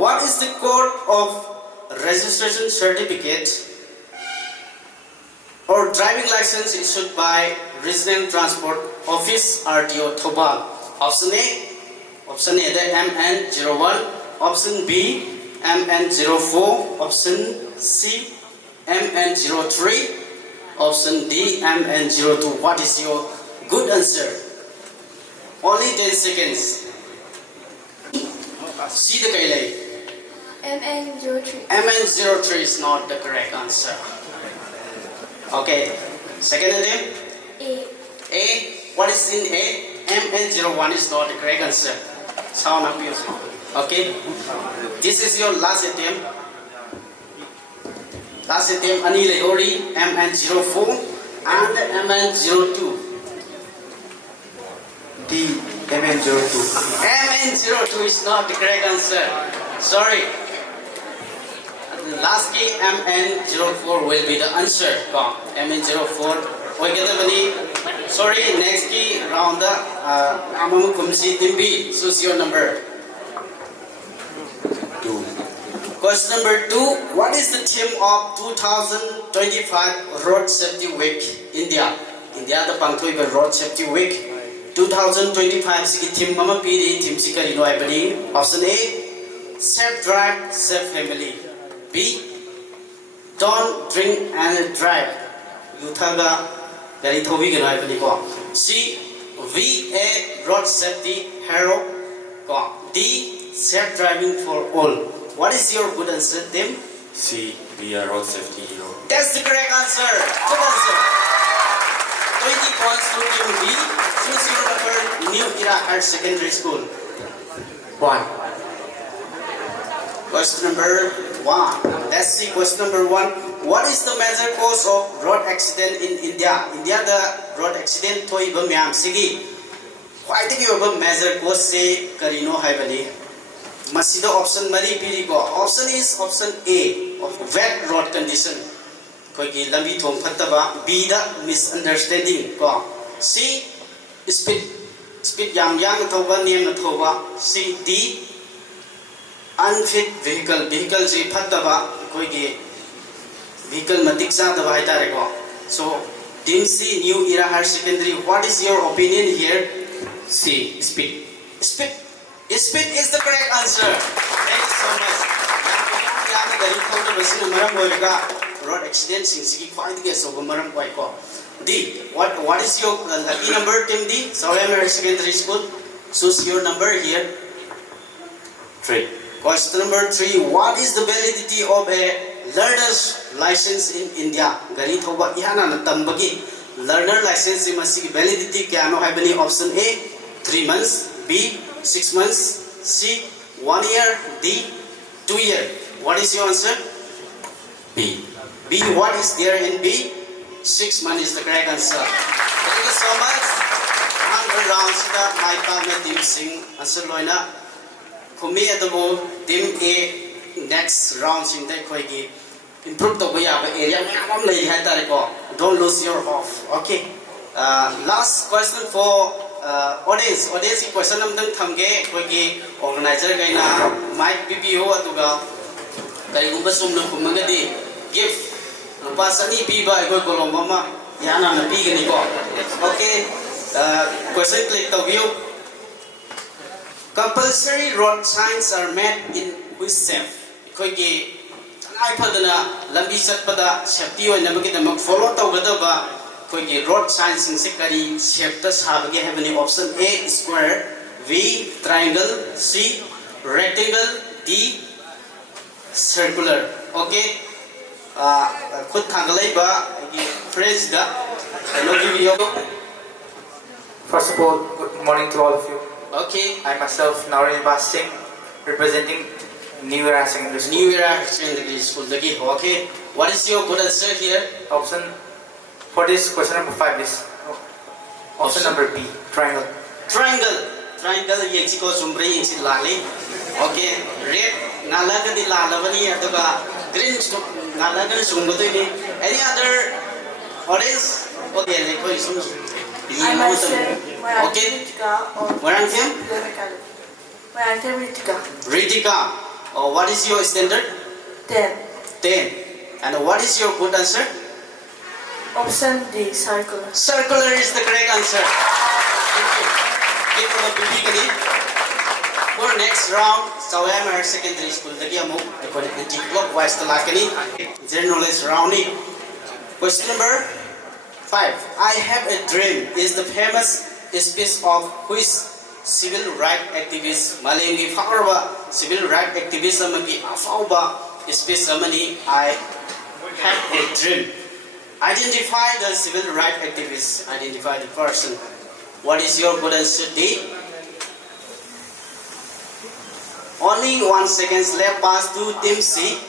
What is the code of registration certificate or driving license issued by Resident Transport Office RTO Thoubal? Option A the MN01, option B MN04, option C MN03, option D MN02. What is your good answer? Only 10 seconds. See the Kailai. MN03. MN03 is not the correct answer. Okay. Second attempt. A. What is in A? MN01 is not the correct answer. Sound up you. Okay. This is your last attempt. Last attempt. Ani Lehori MN04 and MN02. D. MN02. MN02 is not the correct answer. Sorry. Last key MN04 will be the answer. MN04. Sorry, next key round the Amamu Kumsi Timbi. Choose your number. 2. Question number 2. What is the theme of 2025 Road Safety Week, India? India the Pangtoi Road Safety Week 2025 sigi theme mama pidi theme sikari no aibani. Option A, safe drive, safe family. B, don't drink and drive. Yuthaga gari thobi gano aibani ko. C, VA road safety hero ko. D, safe driving for all. What is your good answer, Tim? C. We are road safety hero. That's the correct answer. Good answer. 20 points to Team B. Choose your number. New Era Higher Secondary School. 1. Question number 1. Let's see question number 1. What is the major cause of road accident in India? India the road accident toy ba myam sigi. Why did you have a major cause say karino haibani? Masida option mari piri ko. Option is option A of wet road condition. Koigi lambi thong phattaba. B the misunderstanding ko. C speed yang thoba name na thoba. C D unfit vehicle je phattaba koigi vehicle matik sa da hai tare ko. So Team C New Era Higher Secondary, what is your opinion here? C. Speed. Speed is the correct answer. Thank you so much. Yang dari thoba basina maram hoiga road accident sing sigi khwai dige so maram kwai ko. D. What is your lucky number, Team D? Higher Secondary School. Choose your number here. 3. Question number 3. What is the validity of a learner's license in India? Gari thoba ihana na tambagi learner license imasi validity kya no haibani? Option A 3 months, B 6 months, C 1 year, D 2 year. What is your answer? B. B. What is there in B? 6 months is the correct answer. Thank you so much. Hundred rounds ka my partner Team Sing answer loina. Kumi adamo Team A next round sing dai khoi gi improve to ba area ngam lai hai tare ko. Don't lose your hope. Okay. Last question for audience question namdang thamge khoi gi organizer gaina mic PPO atuga kari gumba sumna kumagadi gift Pasani piba ego kolomama yana na pigani ko. Okay. Question click to view. Compulsory road signs are made in which shape? Koigi tangai phadana lambi chatpada safety oina bagi damak follow tawgadaba koigi road signs sing se kari shape ta sabage habani. Option A square, B triangle, C rectangle, D circular. Okay. Khud thangalai ba phrase da hello video. First of all, good morning to all of you. Okay. I myself Naureen Basting, representing New Era Secondary School. New Era Secondary School. Okay. What is your good answer here? Option for this question number 5 is option number B, triangle. Triangle yengsi ko sumbre yengsi lali. Okay. Red ngalaga di lalabani aduga green ngalaga sumgoto ini. Any other orange? Okay, like for example. I myself, Okay. Where I'm from? Ritika. Ritika. What is your standard? 10. 10. And what is your good answer? Option D, circular. Circular is the correct answer. Thank you. Give for the PPKD. For next round, Sawayam Higher Secondary School, the Giamu, according to clockwise to Lakani, general knowledge rounding. Question number 5. I have a dream is the famous speech of which civil rights activist Malengi Fakarwa civil rights activist amagi afauba speech amani I have a dream. Identify the civil rights activist. Identify the person. What is your good answer? D. Only 1 second left. Pass to Team C.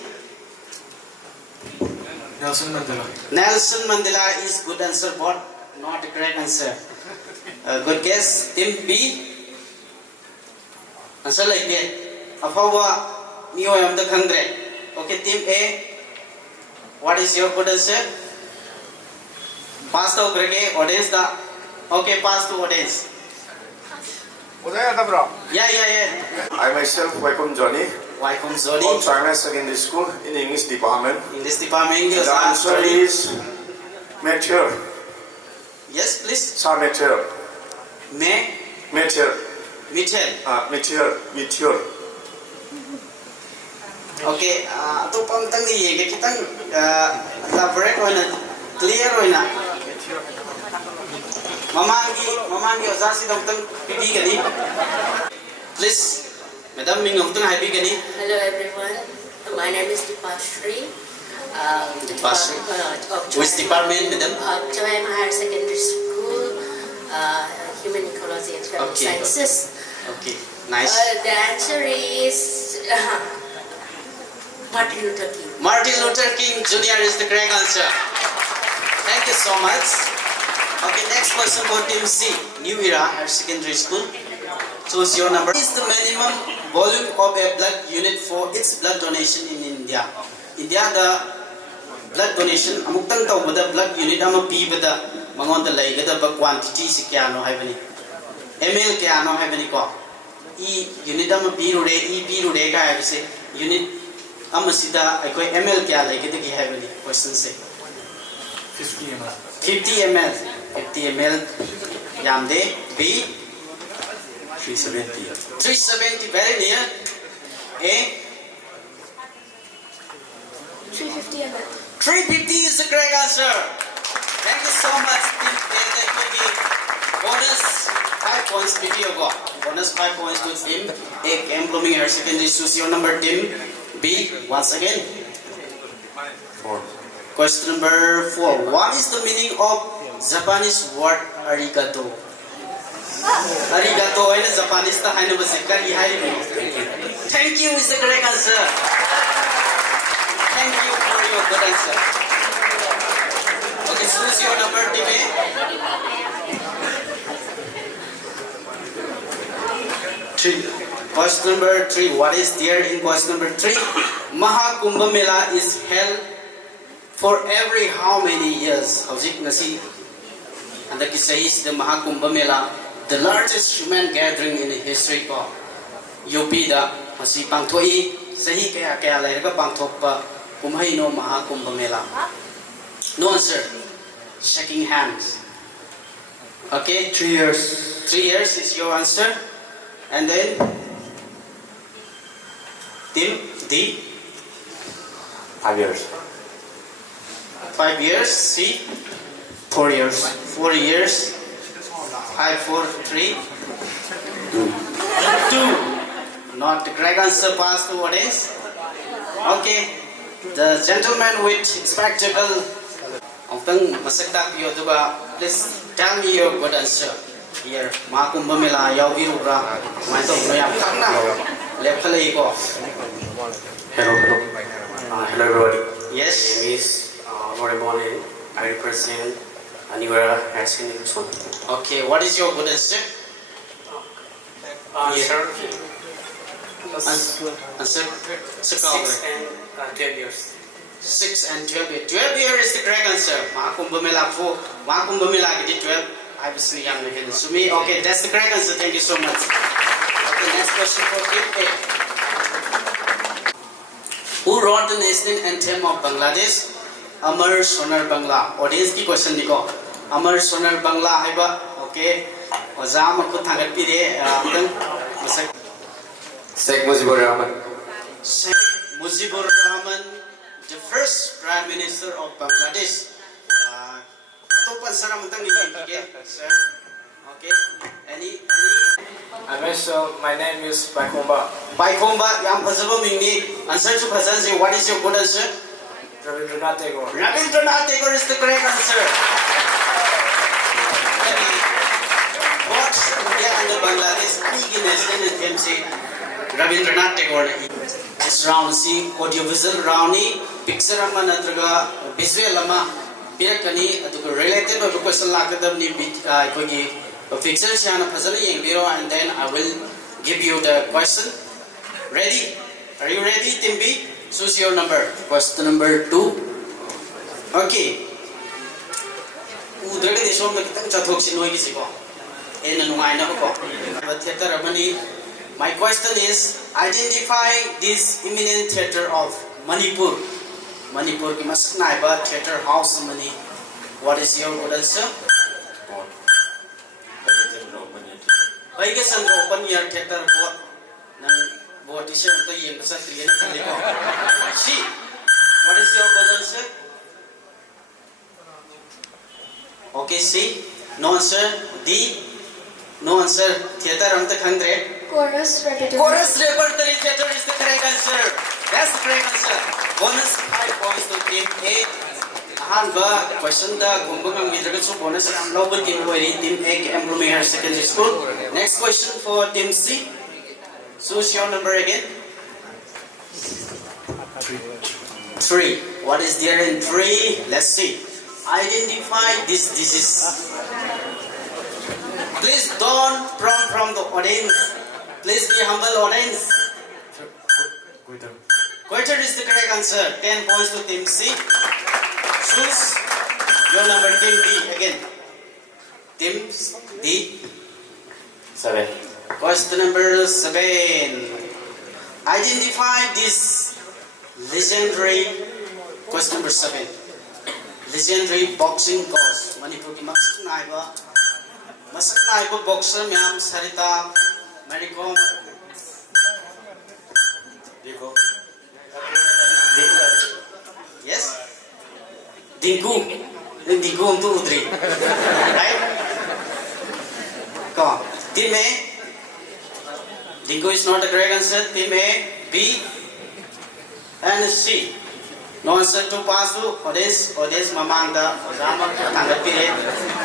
Nelson Mandela. Nelson Mandela is good answer, but not the correct answer. Good guess. Team B. Answer like that. Afawa niyo yam the khangre. Okay, Team A. What is your good answer? Pass to audience da. Okay, pass to audience. Yeah. I myself welcome Johnny Welcome, Zodi. from China Secondary School in English department. English department. The answer is mature. Yes, please. Sir, mature. Mature. Mature. Okay, to pang tang ni ye kitang elaborate oina clear oina. Mamangi ozasi dong tang pipi gani. Please, Madam Ming tang hai pi gani. Hello everyone, my name is Dipashri. Dipashri. Of Which department, Madam? Joanne Higher Secondary School, Human Ecology and Social Okay. Sciences. Okay, nice. The answer is Martin Luther King. Martin Luther King Jr. is the correct answer. Thank you so much. Okay, next question for Team C. New Era Higher Secondary School. Choose your number. What is the minimum volume of a blood unit for its blood donation in India? India the blood donation amuktang tau bada blood unit ama pi bada mangon da lai gada ba quantity si kya no hai bani ml kya no hai bani ko e unit ama pi ru re e pi ru re ka hai se unit ama sida ai koi ml kya lai gada ki hai bani question se 50 ml. 50 ml 50 ml yamde B 370 very near A 350 ml. 350 is the correct answer. Thank you so much, Team A. That will give bonus 5 points video go. Bonus 5 points to Team A. Blooming Higher Secondary. Choose your number, Team B. Once again. 4. Question number 4. What is the meaning of Japanese word arigato? Arigato in Japanese ta hainu basikari hainu. Thank you is the correct answer. Thank you for your good answer. Okay, choose your number, Team A. Three. Question number 3. What is there in question number 3? Mahakumbh Mela is held for every how many years? Howjik ngasi andaki sahi the Mahakumbh Mela, the largest human gathering in history ko. UP da masi pangthoi sahi kaya lairaga pangthokpa kumhai no Mahakumbh Mela. No answer. Shaking hands. Okay, 3 years. 3 years is your answer. And then Team D 5 years. 5 years. C 4 years. 4 years. 5, 4, 3, 2. Not the correct answer. Pass to audience. Okay. The gentleman with spectacle. Please tell me your good answer. Here, Mahakumbh Mela Yaviru Ra. My dog Noyam Kakna. Lepalay ko. Hello everybody. Yes. My name is Moremone. I represent New Era Higher Secondary School. Okay, what is your good answer? Answer Answer. 6 and 12 years. 6 and 12 years. 12 years is the correct answer. Mahakumbh Mela 4. Mahakumbh Mela get 12. I was young again. So me, okay, that's the correct answer. Thank you so much. Okay, next question for Team A. Who wrote the national anthem of Bangladesh? Amar Sonar Bangla. Audience ki question niko. Amar Sonar Bangla haiba. Okay. Ozam ko thangat pire. Sheikh Mujibur Rahman. Sheikh Mujibur Rahman, the first Prime Minister of Bangladesh. Atopan sana mutang ni sir. Okay. Any. My name is Baikomba. Baikomba, yam Fajaba mingni. Answer to Fajan, what is your good answer? Rabindranath Tagore. Rabindranath Tagore is the correct answer. What India and Bangladesh national anthem say Rabindranath Tagore. This round see audiovisual round ni picture ama natraga visual ama pirakani adu related to question lakadam ni kogi picture siya na fazana yengbiro and then I will give you the question. Ready? Are you ready, Team B? Choose your number. Question number 2. Okay. Udraga de som na kitang chathok sinoi kisi ko. Na nungai na ko. Theater amani. My question is, identify this eminent theater of Manipur. Manipur ki mas naiba theater house amani. What is your good answer? Baigasan open year theater board. Nang board is yung to yung sa kriya na kaliko. C. What is your good answer? Okay, C. No answer. D. No answer. Theater ang takhandre. Chorus repertory. Chorus repertory theater is the correct answer. That's the correct answer. Bonus 5 points to team A. Ahanba question da gumbang midraga so bonus ang global team boy team A Embrumi Higher Secondary School. Next question for team C. Choose your number again. 3. What is there in 3? Let's see. Identify this disease. Please don't prompt from the audience. Please be humble, audience. Goiter is the correct answer. 10 points to team C. Choose your number, team D again. Team D. 7. Question number 7. Identify this legendary. Question number 7. Legendary boxing coach. Manipur ki masak naiba boxer myam Sarita Maricom. Yes? Dinku untuk Udri. Right? Come on. Team A. Dinku is not the correct answer. Team A, B, and C. No answer to pass to audience mamangda ozama tanggat pire.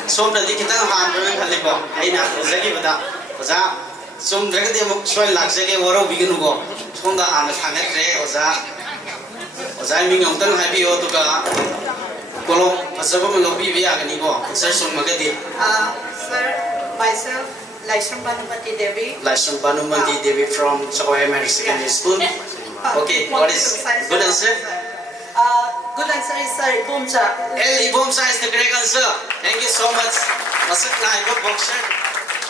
Som tadi kita han dengan kalibo. Aina zagi bata. Oza som draga dia muk soal laksage waro biginu go. Som da han tanggat re oza mi ngomtang happy o to ka. Kolom asaba mo lobi biya gani go. Sir som magadi. Sir, myself, Laisham Banumati Devi. Laisham Banumati Devi from KHANGMINASI Higher Secondary School. Okay, what is good answer? Good answer is Sir Ibomcha. L. Ibomcha is the correct answer. Thank you so much. Masak na ibo boxer.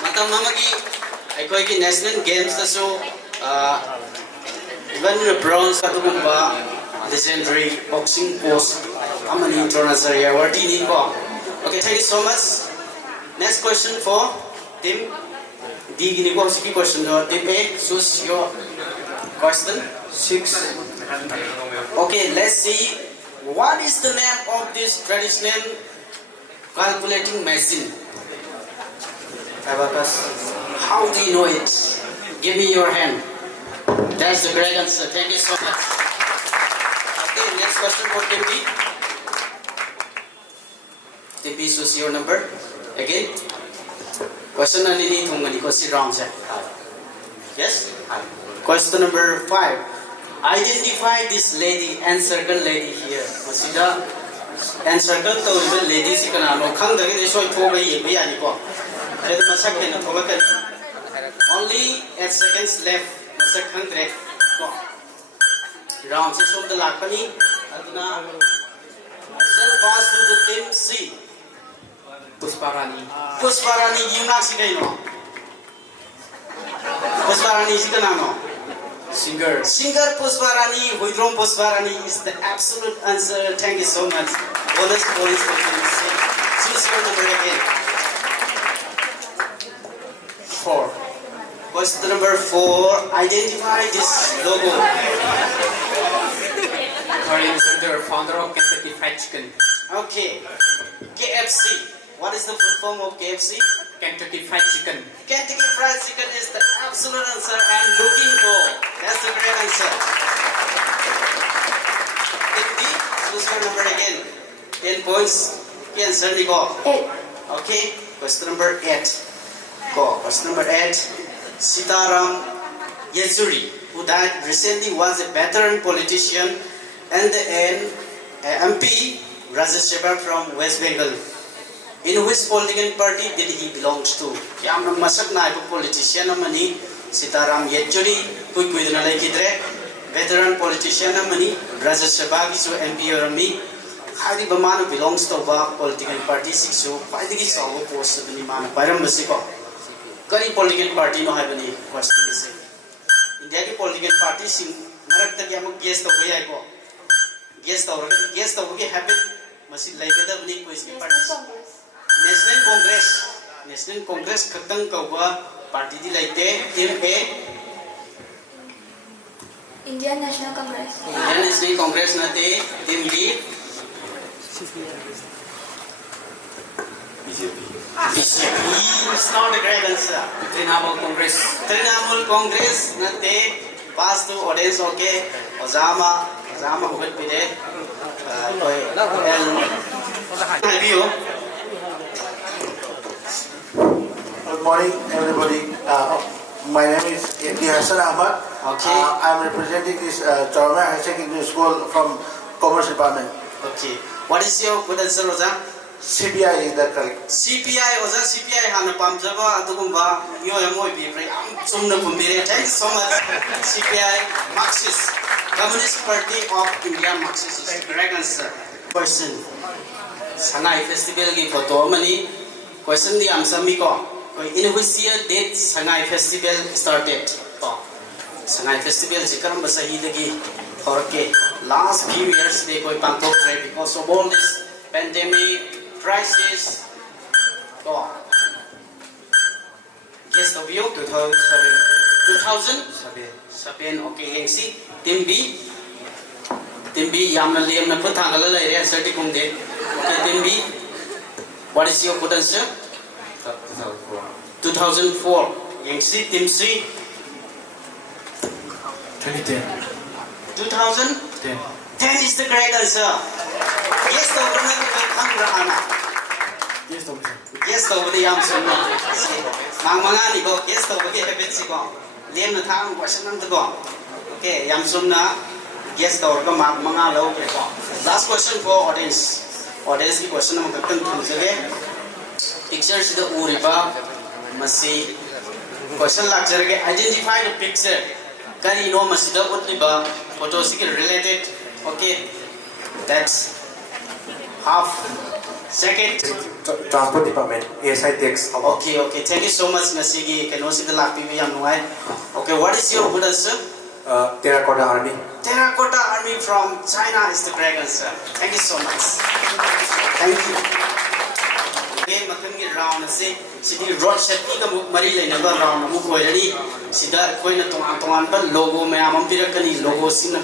Matam mamagi aikoi ki national games na so even bronze katugumba legendary boxing coach amani international award ni ko. Okay, thank you so much. Next question for team D. Gini ko si question do team A. Choose your question. 6. Okay, let's see. What is the name of this traditional calculating machine? Abacus. How do you know it? Give me your hand. That's the correct answer. Thank you so much. Okay, next question for Team B. Team B, choose your number. Again. Question na nini itong mani ko si wrong siya. Yes? Question number 5. Identify this lady, encircle lady here. Masida encircle to the lady si kanano khang dagi de soi thoba yeba yani ko. Kaya masak na thoba kan. Only 8 seconds left. Masak khang tre ko. Round si som the lakani aduna shall pass to the team C. Pusparani. Pusparani yuna si kaino. Pusparani si kanano. Singer. Singer Pushparani, Huidrom Pushparani is the absolute answer. Thank you so much. Bonus points for you. Choose your number again. 4. Question number 4. Identify this logo. Korean singer, founder of Kentucky Fried Chicken. Okay. KFC. What is the full form of KFC? Kentucky Fried Chicken. Kentucky Fried Chicken is the absolute answer I'm looking for. That's the correct answer. Choose your number again. 10 points. Can certainly go. 8. Okay. Question number 8. Go. Question number 8. Sitaram Yechuri, who died recently, was a veteran politician and the MP Rajya Sabha from West Bengal. In which political party did he belong to? Yamna masak na ibu politician amani Sitaram Yechuri, kui kuidna laikidre, veteran politician amani Rajya Sabha ki so MP orami. Hari bamana belongs to ba political party siksu. Paidigi sawo post bani mana pairam basiko. Kari political party no hai bani question is. India ki political party sing marak ta kya mo guess to bhai ko. Guess to ki habit masi laikada bani ko iski party. National Congress khatang kauba party di laite MA Indian National Congress. Indian National Congress na te MB BJP is not a great answer. Trinamool Congress. Trinamool Congress na te pass to audience okay Ozama hubat pide koi review. Good morning, everybody. My name is Md Hassan Ahmad. Okay. I'm representing this Chorma High Secondary School from Commerce Department. Okay. What is your good answer, Oza? CPI is that correct? CPI, Oza, CPI hana pamjaba adugumba yoyamoy bifrei am sumna pumbire. Thank you so much. CPI, Marxist, Communist Party of India, Marxist is the correct answer. Question. Sangai Festival ki photo mani. Question di answer mi ko. In which year did Sangai Festival started? Sangai Festival is karam basahi dagi okay. Last few years they koi pangtok try because of all this pandemic crisis. Yes, of you 2007. Okay, you see Timbi yamna liyamna puthangala lai re answer ti kumde. Okay, Timbi, what is your good answer? 2004. Yang si Tim C. 2010. 2010. 10 is the correct answer. Yes, the government will come Rahana. Yes, the over the answer. Mangmangani go. Yes, the over the habits go. Liam the town question to go. Okay, Yamsumna. Yes, the over Mangmanga low. Last question for audience. Audience the question of the pictures the Uriba Masi. Question lecture identify the picture. Kari no Masida Utliba photosic related. Okay, that's half second. Transport Department, ASI Text. Okay, thank you so much, Nasigi. Can also the lap Okay, what is your good answer? Terracotta Army. Terracotta Army from China is the correct answer. Thank you so much. Thank you. Game mathangi round ase sidi road safety ka mari leina ba round mu koirani sida koina tongan ba logo mayam am pirakani logo sina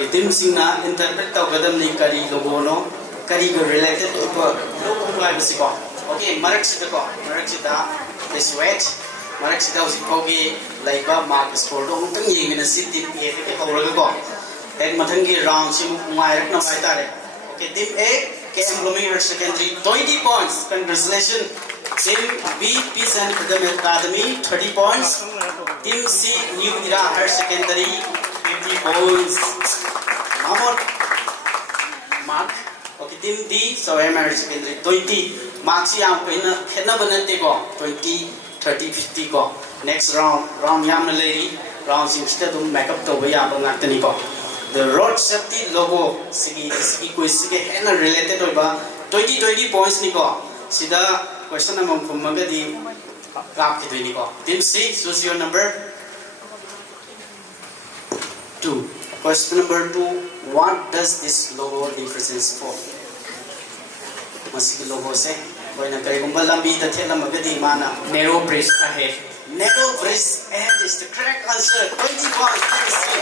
getim singna interpret taw gadam ni kari logo no kari go related to logo ba bisiko. Okay, marak sida this wait marak sida usikogi laiba mark score do tang yengina sidi e ke hawra ko ek mathangi round sim ngai rak na mai tare. Okay, team A KM Blooming Higher Secondary 20 points. Congratulations. Team B Peace and Freedom Academy 30 points. Team C New Era Higher Secondary 50 points. Mark. Okay, Team D Sawam Higher Secondary 20 marks. Yam ko ina khena banate ko 20 30 50 ko. Next round yam na lady round simsta dum makeup to ba yam Ngaktani ko. The road safety logo sigi quiz sigi hena related over 20 points niko. Sida question namang kumaga di kap kito niko. Team C, choose your number. 2. Question number 2. What does this logo represents for? Masiki logo se. Koi na kari kumbal lambi da thela magadi mana. Narrow bridge ahead. Narrow bridge ahead is the correct answer. 21. Let me see.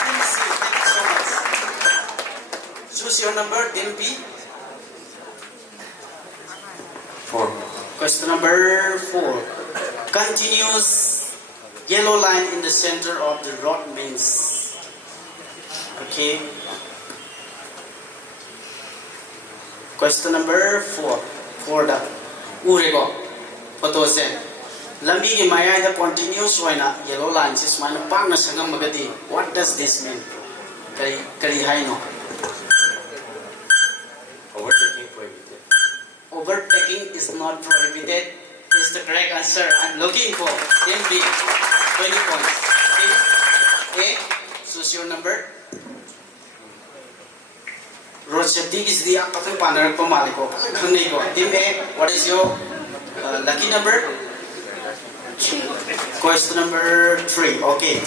Thank you so much. Choose your number. Team B. 4. Question number 4. Continuous yellow line in the center of the rod means. Okay. Question number 4. For the urego photo se. Lambi ki maya the continuous oina yellow line is mana pang na sangam magadi. What does this mean? Kari hai no. Overtaking prohibited. Overtaking is not prohibited. Is the correct answer I'm looking for. Team B, 20 points. Team A, choose your number. Road safety is the apatang partner ko maliko. Team A, what is your lucky number? 3. Question number 3. Okay.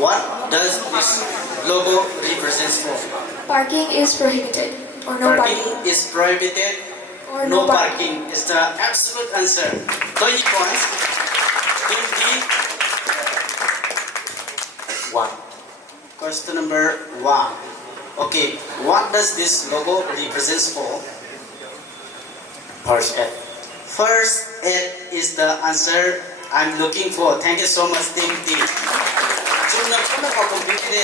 What does this logo represents for? Parking is prohibited or no Parking parking. is prohibited. Or No parking is the absolute answer. 20 points. Team B. 1. Question number 1. Okay, what does this logo represents for? First aid. First aid is the answer I'm looking for. Thank you so much, Team D.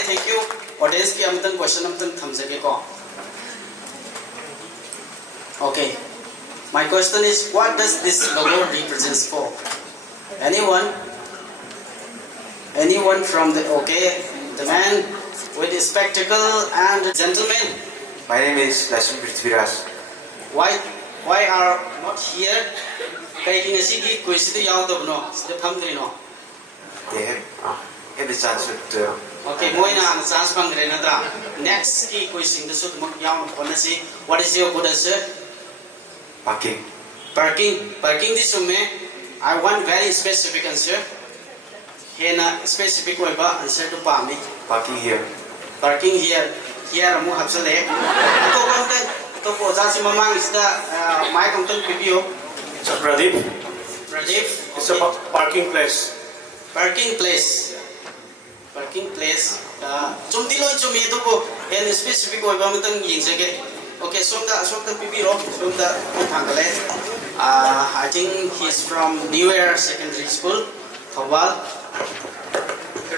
Thank you. Audience ki amtan question amtan thamjage ko. Okay. My question is, what does this logo represents for? Anyone? Anyone from the, okay, the man with the spectacle and the gentleman? My name is Lasun Prithviraj. Why are not here? Kaya kinasigi question to yaw to no, sila pangre no. They have the chance to. Okay, mo ina ang chance pangre na tra. Next ki question to sut mag yaw ko na si. What is your good answer? Parking. Parking this sume. I want very specific answer. Hena specific way ba answer to pami. Parking here. Parking here. Here mo hapsale. Ito konten. Ito po sa si mamang isda may konten pipio. So Pradeep, Pradeep. it's a parking place. Parking place. Parking place. Chumdilo chumi ito po. Hena specific way ba mo tang yingsage. Okay, somda pipiro. Somda thangale. I think he's from New Era Secondary School, Thoubal.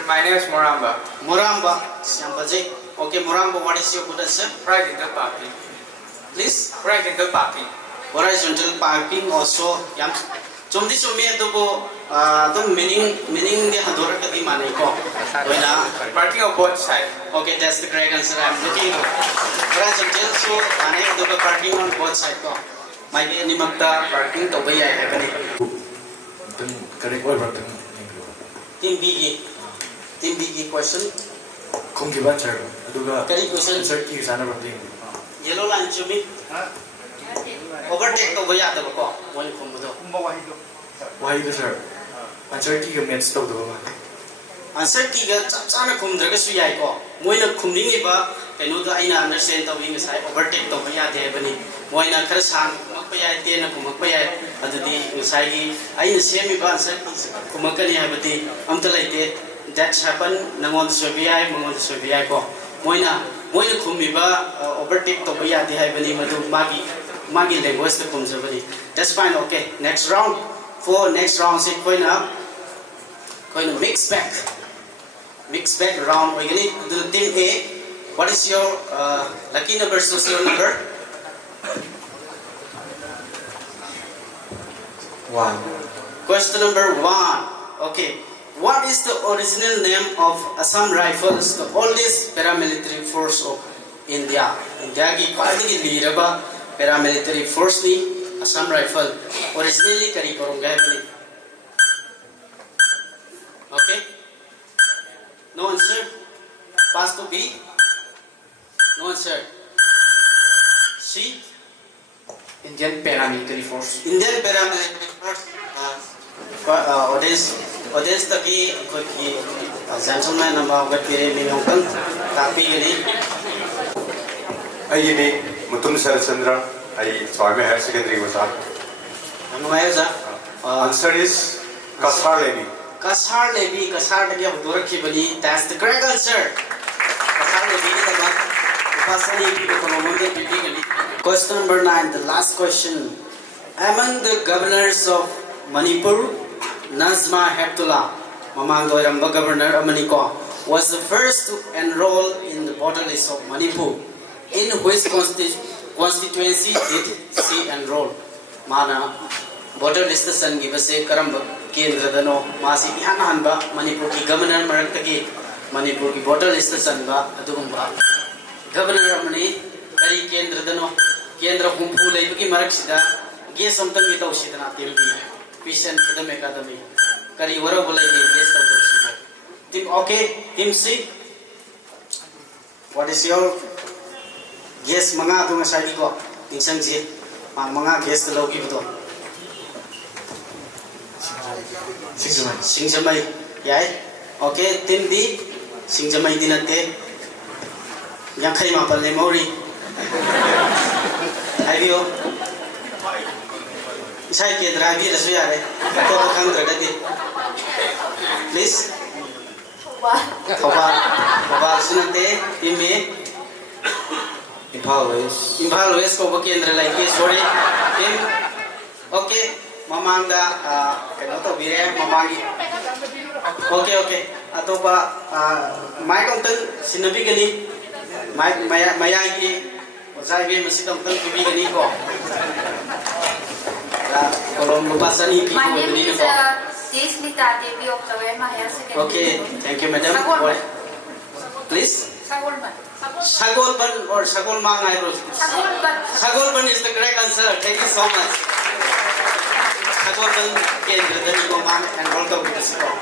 My name is Moramba. Moramba, Siambaji. Okay, Moramba, what is your good answer? Horizontal parking. Please? Horizontal parking. Horizontal parking also. Yam. Chumdi chumi ito po, meaning de hadora kati manay ko. Wala. Parking on both sides. Okay, that's the correct answer I'm looking for. Horizontal, so manay ito ba parking on both sides ko. May ni magta parking to ba yay kani? Correct or wrong? Team BG question. Kung giban sir, aduga Kani question? sir ki sana wrong. Yellow line chumi. Overtake to ba yata ba ko? One kumudo. Why do sir? Answer ki ga match to do ba? Answer ki ga chap chana khumdraga su yai ko. Moina khumningi ba kaino da aina understand to wi ngasai overtake to ba yate bani. Moina khar san makpa yai te na kumakpa yai adudi ngasai gi aina semi ba answer kumakani habati amta laite that's happen nangon sobiai mangon sobiai ko. Moina khummi ba overtake to ba yate hai bani madu magi language to kumjabani. That's fine. Okay, next round. For next round sit going mix back round. We're gonna do team A. What is your lucky number, social number? 1. Question number 1. Okay. What is the original name of Assam Rifles, the oldest paramilitary force of India? India ki kwalagi liraba paramilitary force ni Assam Rifle. Originally kari korongga hai. Okay. No answer. Pass to B. No answer. C. Indian paramilitary force. Indian paramilitary force. Audience, the key gentleman about what we really know. Tapi gini. Ini Mutum Sarachandra. I Swami Higher Secondary was on. Ano ngayon sa? Answer is Kasar Levi. Kasar Levi, Kasar lagi ang durag kibali. That's the correct answer. Kasar Levi ni dapat. Pasali ekonomi ng pipigili. Question number 9, the last question. Among the governors of Manipur, Nazma Heptullah, mamang doiramba governor of Manipur, was the first to enroll in the voter list of Manipur. In which constituency did she enroll? Mana voter list san gibase karamba kendra dano masi ihan hanba Manipur ki governor maraktagi Manipur ki voter list san ba adugumba governor amani kari kendra dano kendra humpu leibagi maraksida ge somtam gitaw sidana tilbi Christian Freedom Academy kari wara bolai ge guest of the team. Okay, team C, what is your guess? Mga tu ngasai ko tingsang C mga guest logi betul Singsamay yai. Okay, team D Singsamay dinate yang kai mapal le mori ayo sai ke dragi rasu yare to khang dragati please Thoubal sunate team A Impal West ko bakendra lai ke sorry team. Okay, mamanda kano to bire mamangi. Okay ato pa mai kong tang sinabi gani maya gi ozai be masitong tang kubi gani ko kolom lupasani pi ko gani ko. Smita Devi of the Higher Secondary. Okay, thank you madam. Please. Sagolban or Sagolmang I wrote. Sagolban is the correct answer. Thank you so much. Sagolban Kendra Danigoman and welcome to the score.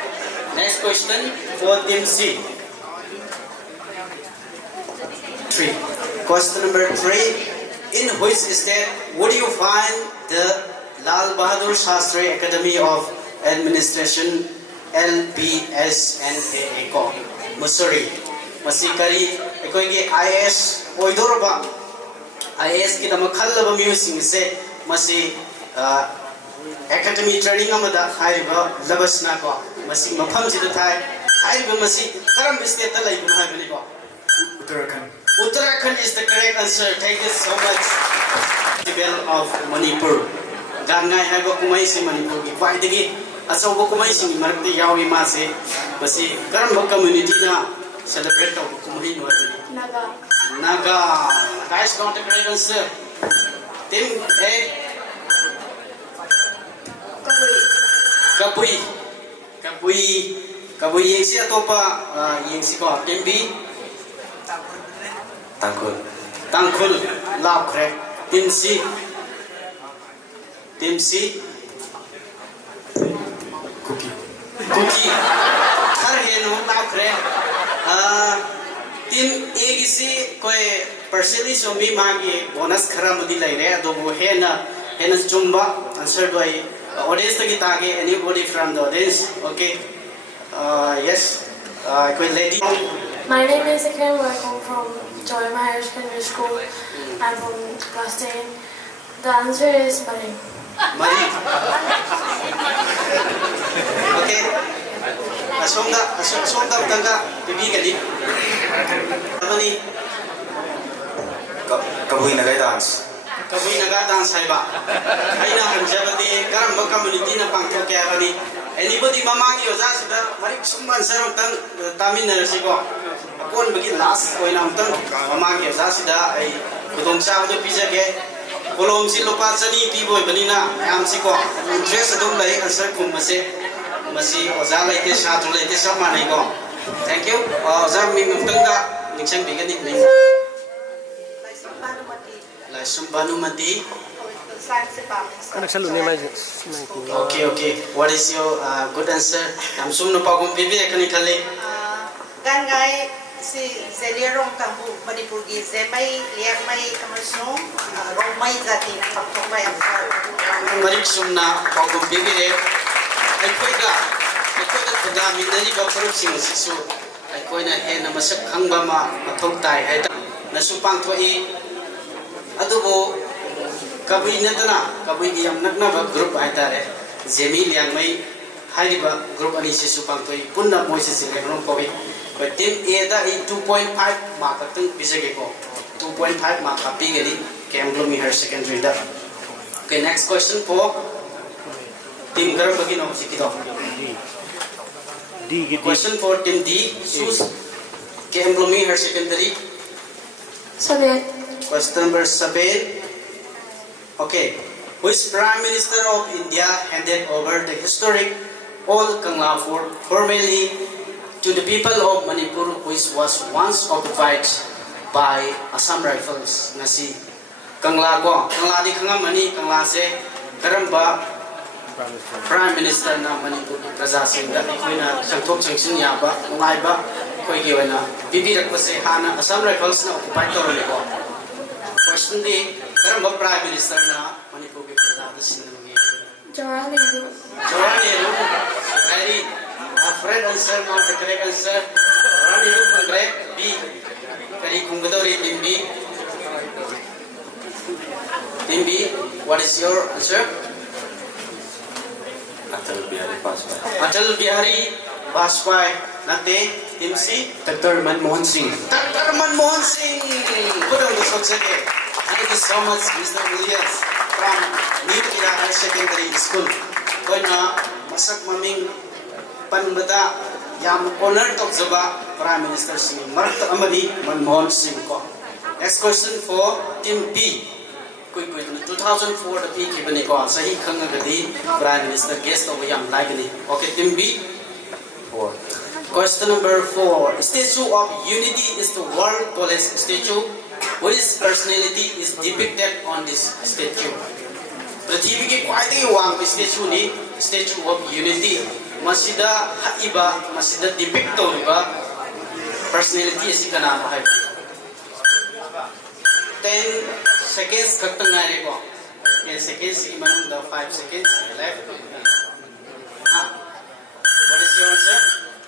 Next question for team C. 3. Question number 3. In which state would you find the Lal Bahadur Shastri Academy of Administration LBSNAA ko? Missouri. Masikari ekoigi IS oidorba IS ki dama khallaba musing se masi academy training amada haiba labasna ko masi mafam sidu thai haiba masi karam state ta lai buna haibani ko Uttarakhand is the correct answer. Thank you so much. Festival of Manipur gangai haiba kumai si Manipur ki kwaidagi asobo kumai sing marakti yawi ma se masi karam community na celebrate of Kumahin Naga. Naga is not a correct answer. Team A Kapui yang si atopa yang si ko. Team B Tangkul Lao correct. Team C Cookie Har he no Lao correct. Team A gisi koi partially zombie magi bonus kharamudi laire adobo hena chumba answer doi audience to gitage anybody from the audience. Okay, yes, koi lady. My name is Akan. I come from Joy Higher Secondary School. I'm from class 10. The answer is Mari. Okay. Asonda tangga bibi kali. Apa ni? Kabui Nagai dance. Kabui Naga dance hai ba. Aina hanjabati karam community na pangto kya kali. Anybody mamagi oja sudah mari sumban sarong tang tamin na siko. Akon bagi last koi nam tang mamagi oja sudah ai budong sa do pizza ke. Kolom si lupa sani piboy banina am siko. Dress adum lai answer kum mase. Masih oza laite satu laite sama nih kok. Thank you. Oza minggu tengah ningsang bikin nih. Laisum Banumati. Okay. What is your good answer? Namsum no pagum bibi akan ikali. Gangai si Zelirong Kambu Manipur gi Zemai Liamai Kamasno Romai Zati na Paktomai Amsar. Marik sumna pagum bibi re. Ay ꯑꯩꯈꯣꯏꯗ ꯈꯨꯟꯗꯥꯃꯤꯟꯅꯔꯤꯕ ꯐꯨꯔꯨꯞꯁꯤꯡ ꯑꯁꯤꯁꯨ ꯑꯩꯈꯣꯏꯅ ꯍꯦꯟꯅ ꯃꯁꯛ ꯈꯪꯕ ꯑꯃ ꯃꯊꯧ ꯇꯥꯏ ꯍꯥꯏꯅꯁꯨ ꯄꯥꯡꯊꯣꯛꯏ ꯑꯗꯨꯕꯨ ꯀꯕꯨꯏ ꯅꯠꯇꯅ ꯀꯕꯨꯏꯒꯤ ꯌꯥꯝ ꯅꯛꯅꯕ ꯒ꯭ꯔꯨꯞ ꯍꯥꯏꯇꯥꯔꯦ ꯖꯦꯃꯤ ꯂꯤꯌꯥꯡꯃꯩ ꯍꯥꯏꯔꯤꯕ ꯒ꯭ꯔꯨꯞ ꯑꯅꯤꯁꯤꯁꯨ ꯄꯥꯡꯊꯣꯛꯏ ꯄꯨꯟꯅ ꯃꯣꯏꯁꯤ ꯖꯦꯂꯦꯔꯣꯡ ꯀꯧꯏ ꯑꯩꯈꯣꯏ ꯇꯤꯝ ꯑꯦꯗ ꯑꯩ 2.5 ꯃꯥꯔꯛ ꯈꯛꯇꯪ ꯄꯤꯖꯒꯦꯀꯣ 2.5 ꯃꯥꯔꯛ ꯍꯥꯞꯄꯤꯒꯅꯤ ꯀꯦꯝꯒ꯭ꯂꯣꯃꯤ ꯍꯥꯌꯔ ꯁꯦꯀꯦꯟꯗꯔꯤꯗ Okay, next question for team Garambagino Sikido. Question for team D. Choose Kemblomi Higher Secondary. 7. Question number 7. Okay. Which Prime Minister of India handed over the historic Old Kangla Fort formally to the people of Manipur, which was once occupied by Assam Rifles? Nasi Kangla ko. Kangla di Kangamani, Kangla se Karamba Prime Minister na Manipur Praja Singh da ikoina sangthok sangsin yaba nungaiba koi gi oina bibirak pa se hana Assam Rifles na occupy torole ko. Question di Karamba Prime Minister na Manipur ki Praja da sinungi. Jawaharlal Nehru. Jawaharlal Nehru. Very afraid answer, not the correct answer. Jawaharlal Nehru correct. B. Kari kungadori team B. Team B, what is your answer? Atal Bihari Vajpayee. Atal Bihari Vajpayee. Nate, Team C? Dr. Manmohan Singh. Dr. Manmohan Singh. Good on the success. Thank you so much, Mr. Williams, from New Era Higher Secondary School. Koina masak maming panbada yam honor tok jaba Prime Minister Singh Marat Amadi Manmohan Singh ko. Next question for Team B. 2004 the peak even ko sahi khangagadi Prime Minister guest of yam likely. Okay, Team B. 4. Question number 4. Statue of Unity is the world tallest statue. Which personality is depicted on this statue? Prithvi ki kwaidagi wang statue ni Statue of Unity. Masida haiba masida depict toriba personality is kana hai. 10 seconds khakta ngare ko. 10 seconds imanung the 5 seconds left. What is your answer?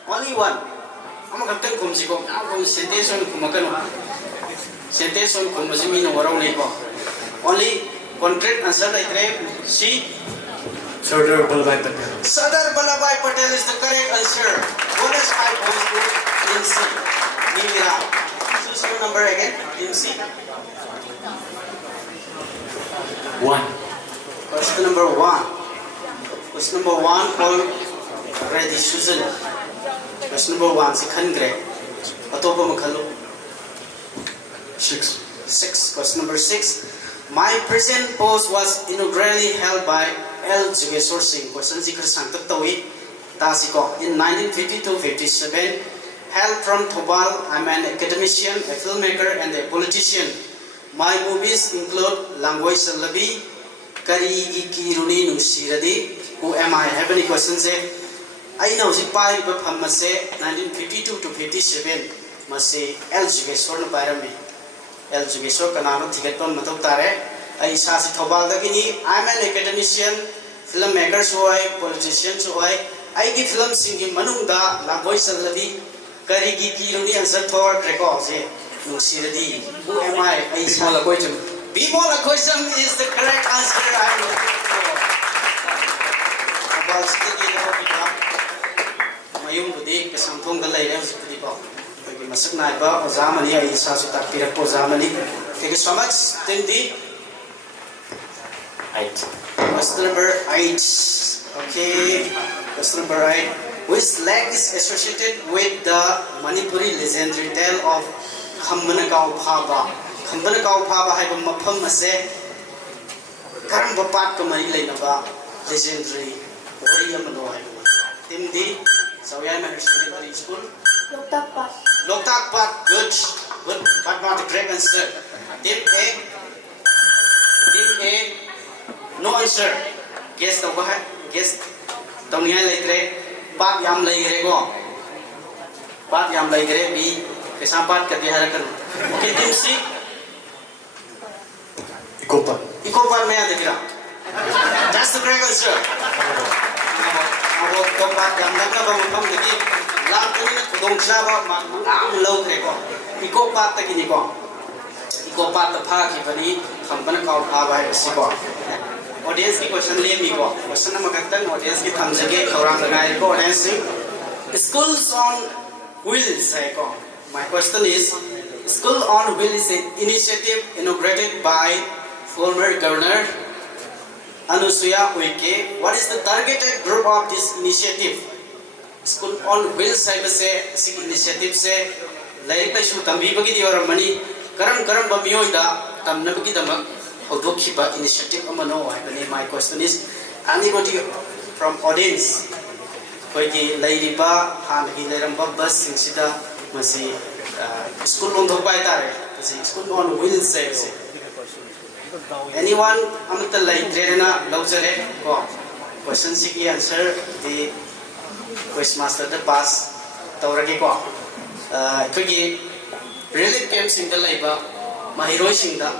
Only one. Ama khakta khumsi ko. Am sentence on khumakano. Sentence on khumasi no warau nei ko. Only contract answer like C. Sardar Vallabhbhai Patel. Sardar Vallabhbhai Patel is the correct answer. Bonus 5 points to Team C. Nivira. Choose your number again. Team C. 1. Question number 1. Question number 1 call ready Susan. Question number 1 si khan gre. Atopa makhalu. 6. 6. Question number 6. My present post was inaugurally held by L. Jugeshwar Singh. Question si khar sang tak tawi. Tasiko. In 1952-57, hail from Thoubal. I'm an academician, a filmmaker, and a politician. My movies include Langoy Salabi, Karigi Kiruni Nusiradi. Who am I? Have any questions? I know si pai ba phamase 1952-57 mase L. Jugeshwar na pairami. L. Jugeshwar kanano ticket pam matok tare. Ai sa si Thoubal dagini. I'm an academician, filmmaker soy, politician soy. Ai ki film singi manungda Langoy Salabi, Karigi Kiruni answer thor record se. Nusiradi. Who am I? Bimola Koicham. Bimola Koicham is the correct answer I'm looking for. About study level kita, mayung budi kesampung galai yang seperti apa. Bagi masuk naiba, ozamani ay isa sutak pirak po ozamani. Thank you so much, Team D. 8. Question number 8. Okay, question number 8. Which leg is associated with the Manipuri legendary tale of KHANGMINASI? KHANGMINASI hai ba mafam ase karamba pat ka mari leinaba legendary wari amano hai. Team D, Sawyai Higher Secondary School. Loktak Park. Loktak Park, good, but not a correct answer. Team A, no answer. Guess the what? Guess Tongya Lake, Park Yam Lake go. Park Yam Lake B, Kesampat Katiharakan. Okay, Team C. Ikopan. Ikopan Maya the Gira. That's the correct answer. Ko pat yang nak ba mafam dagi lam ko ni khudong chaba ma ngam lo kre ko iko pat ta kini ko iko pat ta pha ki bani khamban ka pha ba si ko audience ki question le mi ko question na magatan audience ki thamjage khawrang lagai ko audience schools on wheels hai ko my question is school on wheels is an initiative inaugurated by former governor Anusuya Uike. What is the targeted group of this initiative? School on wheels hai base si initiative se lai pa shu tambi bagi di or mani karam ba miyoi da tamna bagi damak hodokhi ba initiative amano hai bani. My question is anybody from audience koi ki lai ri ba han gi lai ram ba bus sing sida masi school on do pai tare school on wheels se anyone amta lai trena laujare ko question si ki answer the question master the pass taurage ko koi relief camp sing da lai ba mahiroi sing da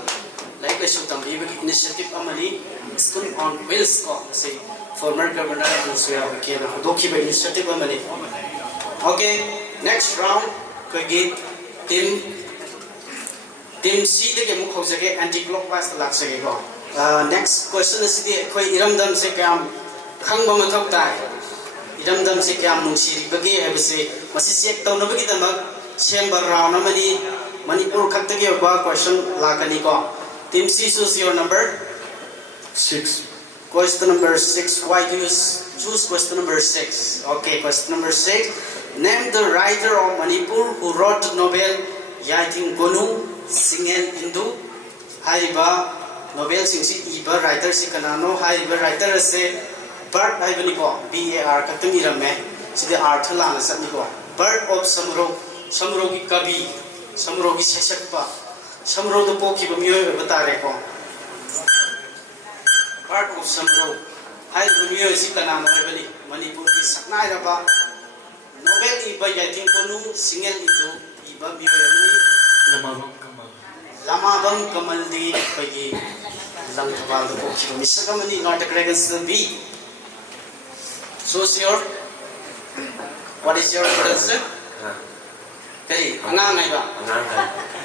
lai ka shu tambi ba initiative amani school on wheels ko say former governor Anusuya Uike na hodokhi ba initiative amani. Okay, next round koi team C de muk hojage anti clockwise laksage ko next question is the koi iramdam se kam khangba mathau tai iramdam se kam nungsi bagi habse masi check taw na bagi damak chamber round amani Manipur khattage ba question lakani ko team C choose your number 6. question number 6 why do you choose question number 6 okay question number 6 name the writer of Manipur who wrote the novel Yaiting Gonu Single Hindu Haiba novel singsi iba writer si kanano haiba writer se bird haibani ko BAR katami ramme side arth lana sani ko bird of samro ki kabi samro ki sesakpa samro do poki ba miyo batare ko bird of samro haiba miyo si kanano haibani Manipur ki saknai raba novel iba Yaiting Gonu Single Hindu iba miyo haibani Lamabang Kamal di pagi lang Thoubal do poki misagamani not a dragons be so sure what is your answer kay angang nai ba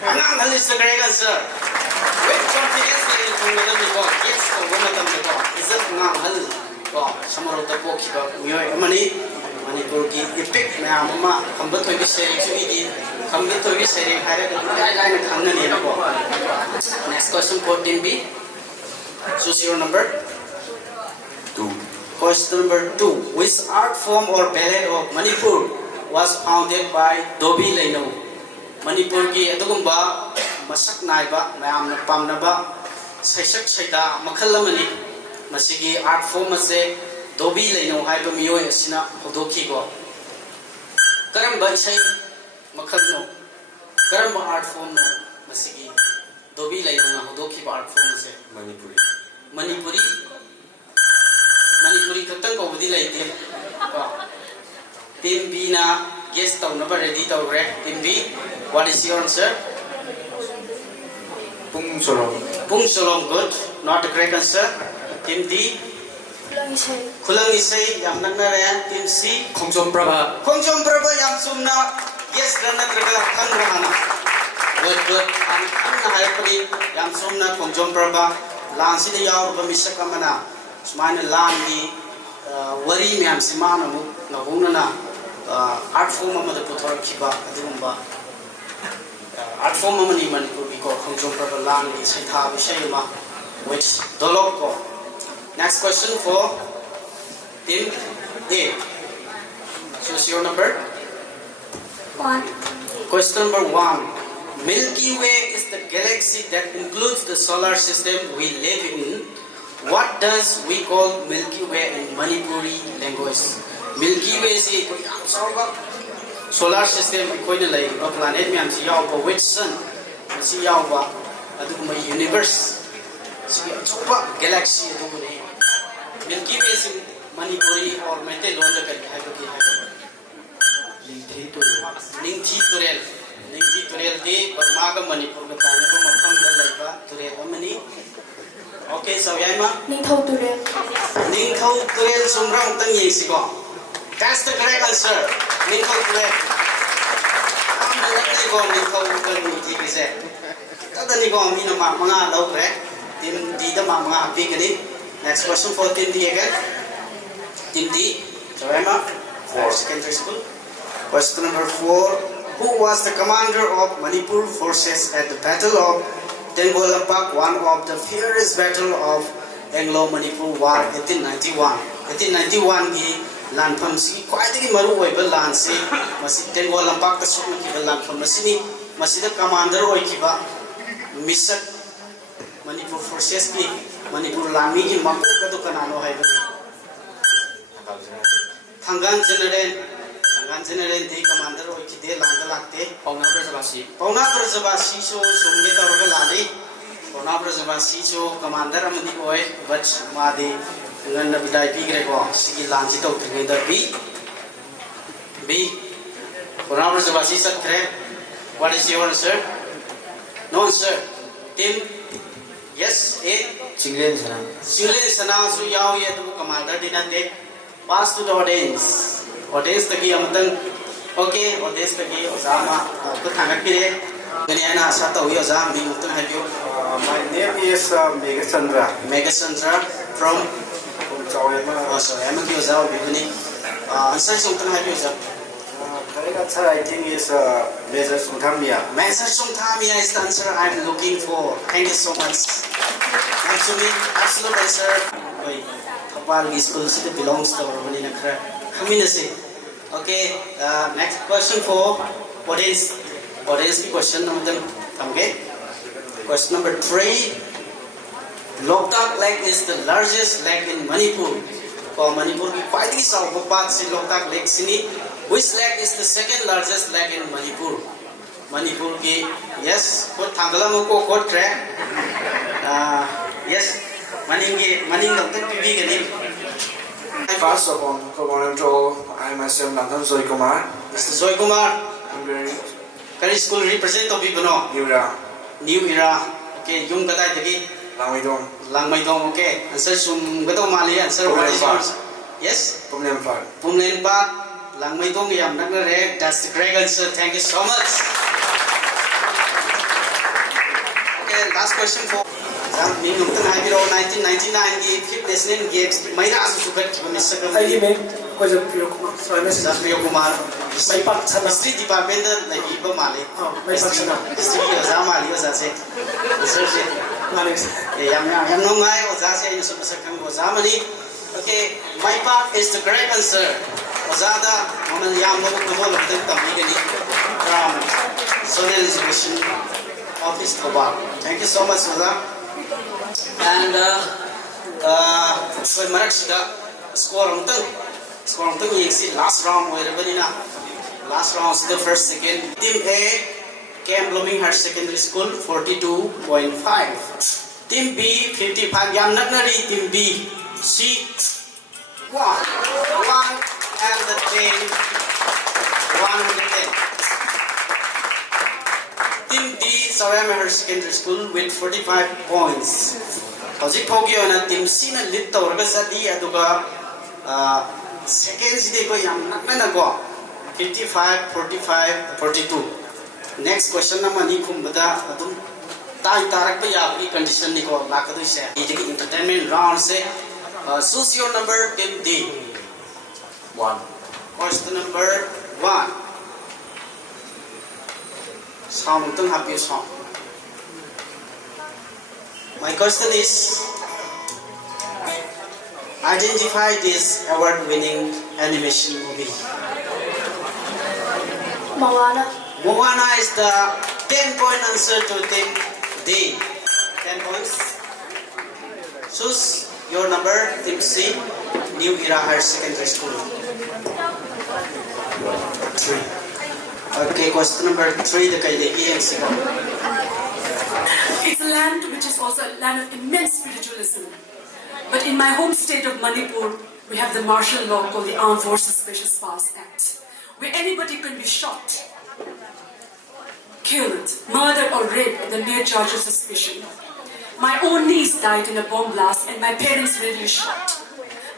angang hal is the dragons sir with confidence in kung ko yes so one tam ko is it angang hal ko samaro do poki ba miyo amani Manipur ki epic na mama kambat hobi sharing so idi kambat hobi sharing hare ga line khangna ni ko next question for team B choose your number 2. question number 2 which art form or ballet of Manipur was founded by Dobi Laino Manipur ki adugumba masak naiba mayam na pamnaba saisak saida makhal amani masigi art form ase Dobi Laino haiba miyoi asina hodokhi ko karamba isai makhal no karamba art form no masigi Dobi Laino na hodokhi art form ase Manipuri katang ko budi laite ko team B na guess taw na ba ready taw re team B what is your answer Pung Solom good not a correct answer team D Kulang isay yang nagnare team C Khongjom Prabha yang sumna yes rana traga kan rahana good an na haypani yang sumna Khongjom Prabha lang sida yaw ba misaka mana sumana lang di wari myam simana mu na hungna art form ma da puthor khiba adumba art form ma ni man ko Khongjom Prabha lang di saitha bishay ma which dolok ko. Next question for team A. Choose your number 1 question number 1 Milky Way is the galaxy that includes the solar system we live in. What does we call Milky Way in Manipuri language? Milky Way is a solar system koina lai ba planet myam si yaw ba which sun si yaw ba aduguma universe si super galaxy adugune Milky Way is Manipuri or Mete Londa kari haibaki Ningthi Turel di Burma ga Manipur ga tane ko mafam da laiba Turel amani okay so yaima Ningthau Turel sumrang tang yesi ko That's the correct answer. Nico correct. Nico Nico say. Tata Nico Mina Manga low correct. Team D the Mama Pigani. Next question for Team D again. Team D, Joema, secondary school. Question number 4. Who was the commander of Manipur forces at the Battle of Tenggol-Lampak, one of the fiercest battle of Anglo-Manipur War 1891? 1891 की लानफम सी क्वाइदगी मरु ओइबा लानसे मसी Tenggol-Lampak का सुन की लानफम मसीनी मसीदा commander ओइकिबा मिसक Manipur forces की Manipur लामी की मको कदो कनानो है Thangan General the commander of Kide Landalate, Pona Brazabasi, so Sumgeta Rogalali, Pona Brazabasi, so Commander Amadikoy, but Madi, Nanabi Pigrego, Siki Lanchito, together B. Pona Brazabasi said, what is your answer? No answer. Tim? Yes, A. Chinglen Sana, so Yao yet commander didn't pass to the audience. Audience the game okay, audience the game Osama put Hangakire. Ganyana Sato Yozam, my name is Megasandra from also Amakiyoza beginning. Answer something have you, sir. I think is Major Sumtamia. Major Sumtamia is the answer I'm looking for. Thank you so much. Thanks to me, absolute answer. Thoubal school city belongs to KHANGMINASI. Okay, next question for audience. Audience question number okay. Question number 3. Loktak Lake is the largest lake in Manipur. For Manipur, we quite saw Loktak Lake Sini. Which lake is the second largest lake in Manipur? Manipur ki yes, put Thangalamoko code track. Yes, Maning Loktak PB Gani. First of all, I myself Nathan Zoy Kumar. Mr. Zoy Kumar. I'm very Kari school represent of people no? New Era. New Era. Okay, yung katay dagi. Langmaidong. Okay. Answer sum gato mali. Answer what is yours? Yes. Pumlenpa. Langmaidong yam nagnare. That's the correct answer. Thank you so much. Okay, last question for. Ming Ngaktani Hybiro 1999 की fifth national games महिला super mister I made because of Priyo Kumar. So I messaged Priyo Kumar. My part History department na iba mali. My part sana. History oza mali oza se. Research. Mali. Yam no ngai oza se yung super sakang oza mali. Okay, my part is the correct answer. Oza da maman yam mo kumo lokten tamigani from Zonal Education Office Thoubal. Thank you so much oza. And so score last round last round is the first second. Team A came Blooming Higher Secondary School 42.5. Team B 55. Yam Nagnari Team B C 1 and the 10 110. Team D Sawyama Higher Secondary School with 45 points. Hojik Pogyo na Team C na lead tawraga sa D aduga second day ko yam nakna go 55 45 42. Next question naman ni kumbada adum tai tarak pa yapi condition ni ko lakado se. Iti entertainment round se choose your number Team D. 1. Question number 1. Sound happy song. My question is, identify this award-winning animation movie. Moana. Moana is the 10-point answer to Team D. 10 points. Choose your number, Team C, New Era Higher Secondary School. 3. Okay, question number 3, the Kailegi and Sika. It's a land which is also a land of immense spiritualism. But in my home state of Manipur, we have the martial law called the Armed Forces Special Powers Act, where anybody can be shot, killed, murdered or raped at the mere charge of suspicion. My own niece died in a bomb blast and my parents were really shot.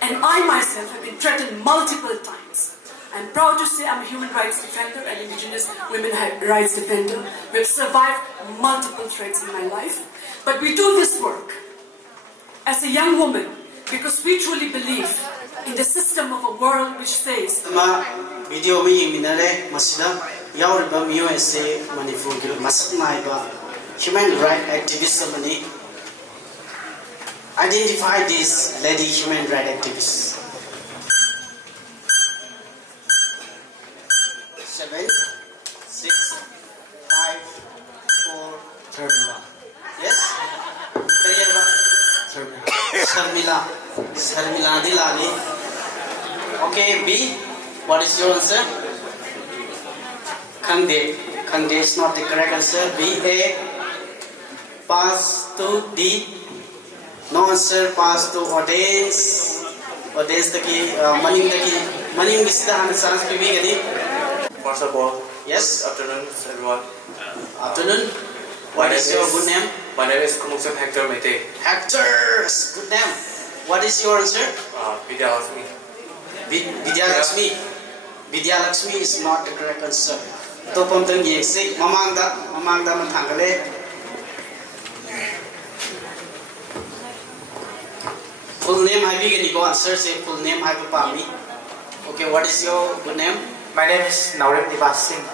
And I myself have been threatened multiple times. I'm proud to say I'm a human rights defender and indigenous women rights defender. We've survived multiple threats in my life. But we do this work as a young woman because we truly believe in the system of a world which says video minare masida yauriba USA Manipur gil masak naiba human rights activist mani identify this lady human rights activist. 7, 6, 5, 4. Sharmila. Yes? Sharmila Dilali. Okay, B. What is your answer? Khangde. Khangde is not the correct answer. B. A. Pass to D. No answer. Pass to audience. Audience taki maning isda hana chance pe bhi gadi. First of all, Yes. good afternoon, everyone. Afternoon. What is your good name? My name is Kumuksan Hector Mete. Hector. Good name. What is your answer? Vidya Lakshmi. Vidya Lakshmi. Vidya Lakshmi is not the correct answer. To pamtang yesi mamangda mathangale. Full name I begin go answer say full name I pami. Okay, what is your good name? My name is Naurem Nibas Singh.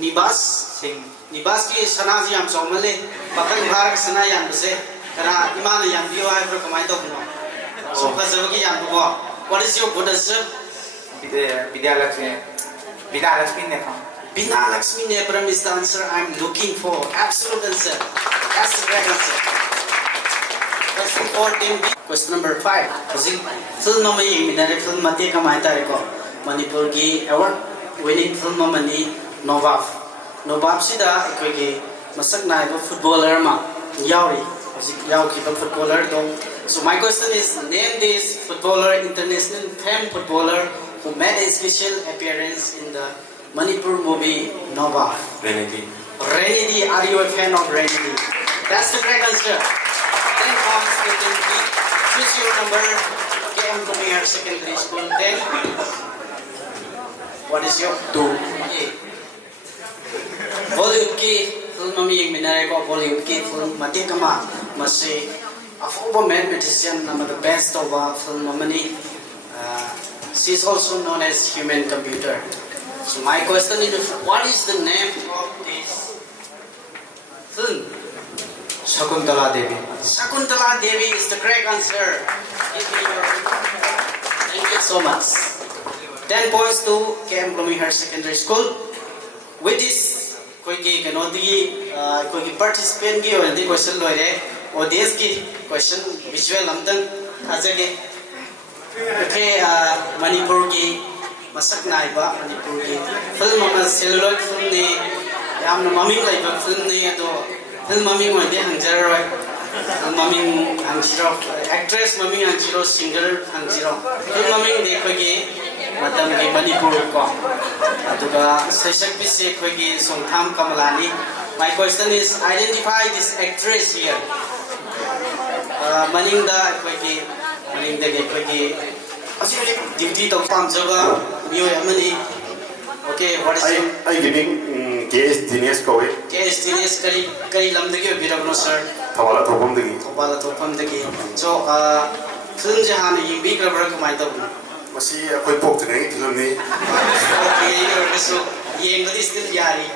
Nibas. Singh. Nibas ki sanaji am somale. Bakal bharak sana yan bese. Kana imana yan biyo ay pro kamay to kuno. So kasawa ki yan buko. What is your good answer? Vidya Lakshmi. Vidya Lakshmi Nepal. Bina Lakshmi Nepram is the answer I'm looking for. Absolute answer. That's the correct answer. Question 14. Question number 5. Film mama minare film mati kamay tare ko. Manipur gi award winning film mama ni Novaf. Novaf sida ekoi masak nai ba footballer ma yauri. Yauki ba footballer do. So my question is name this footballer, international famed footballer who made a special appearance in the Manipur movie Nova. Renedi. Renedi, are you a fan of Renedi? That's the correct answer. 10 points to 10. Choose your number. KM Premier Secondary School 10. What is your 2? A. Bollywood ki film mami yung minare ko Bollywood ki film mati kama masi a former mathematician number the best of film mamani. She is also known as human computer. So my question is, what is the name of this film? Shakuntala Devi. Shakuntala Devi is the correct answer. Thank you so much. 10 points to KM Blooming Higher Secondary School. With this, कोई participant की और question लोगे, audience की question visual हमतन आजके Okay, Manipur ki masak naiba Manipur ki film ama celluloid film ne yamna maming laiba film ne ado film maming wande hangjaroi maming hangshiro actress maming hangshiro singer hangshiro film maming de kogi matam ki Manipur ko aduga sesak pise kogi Songtham Kamalani. My question is identify this actress here. Maninda kogi duty to Pamjava, New Yamani. Okay, what is it? I giving KS Dinesh Kowe. KS Dinesh Kari Lamdagi, Birabno sir. Thoubal Thoubal Thoubal So, film Jahan, you big rubber command. Masi koi pok today film ni. Okay, so Yeng is still Yari.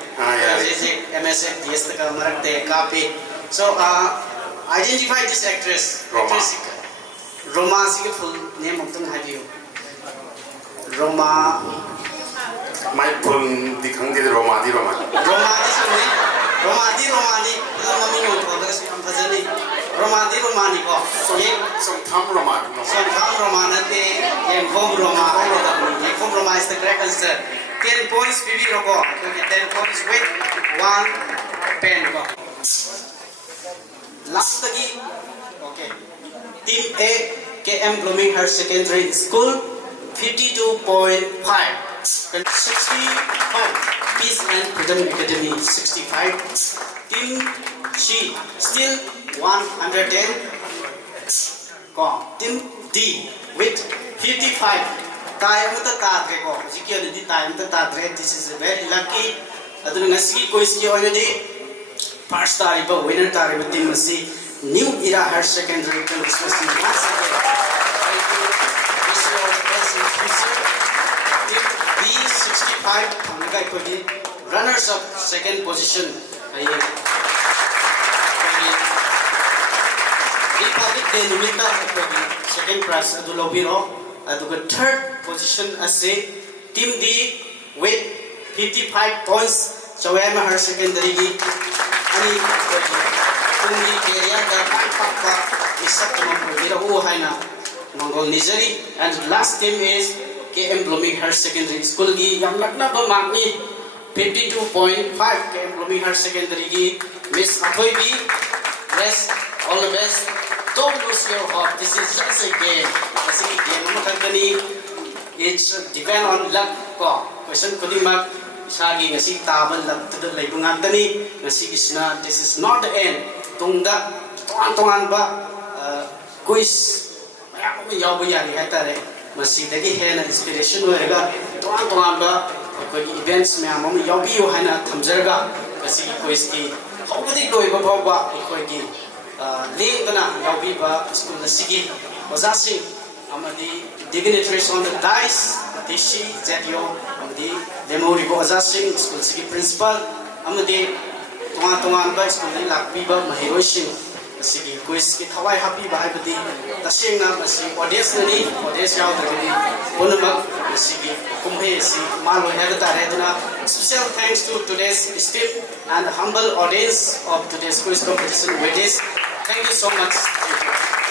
MSF, yes, the camera, the copy. So, identify this actress. Roma. Roma is the full name of the Hadiu. Roma. My full the Khangde Roma di Roma. Roma is the name. Roma di Romani. Roma di Romani. Songtham Roma. Songtham Roma. Yengkom Roma. Yengkom Roma is the correct answer. 10 points, Bibi Robo. 10 points with 1 pen. Last again. Okay. Team A, KM Blooming Higher Secondary School, 52.5. 65. Peace and Freedom Academy, 65. Team C, still 110. Team D with 55 time to tadre ko jikyo di time to tadre. This is very lucky aduna ngasi quiz ki already first tariba winner tariba team masi new era higher secondary English masi once again wish you all the best in future. Team B65 hamaga ko di runners up second position Republic Day nimita ko di second prize adu lobiro aduga third position ase team D with 55 points Chawema Higher Secondary gi ani tungdi area da papa isap ma pudira hu haina Mongol Nizari. And last team is KM Blooming Higher Secondary School gi yam lakna ba magni 52.5 KM Blooming Higher Secondary gi Miss Athoy bi best all the best. Don't lose your hope. This is just a game. Kasi game mo kagani. It's depend on luck ko. Question ko di mag isagi ngasi Thoubal luck to lay Ngaktani ngasi isna. This is not the end. Tungda tungan ba quiz. Maya ko yaw ba yan tare. Masi dagi hen inspiration hoega. Tungan ba ko events me amo yaw bi yo hana thamjarga. Kasi quiz ki hawdi loi ba ba ko ki link na yaubiba school na sige wazasi amadi dignitaries on the dice dishi zetyo amadi demori ko wazasi school sige principal amadi tungan ba school ni lakbiba mahiroshin sige quiz ki thawai happy ba habadi tasing na masi audience ni audience yaw dagdi punama sige kumhe si malo heda reduna. Special thanks to today's esteemed and humble audience of today's quiz competition with this. Thank you so much. Thank you.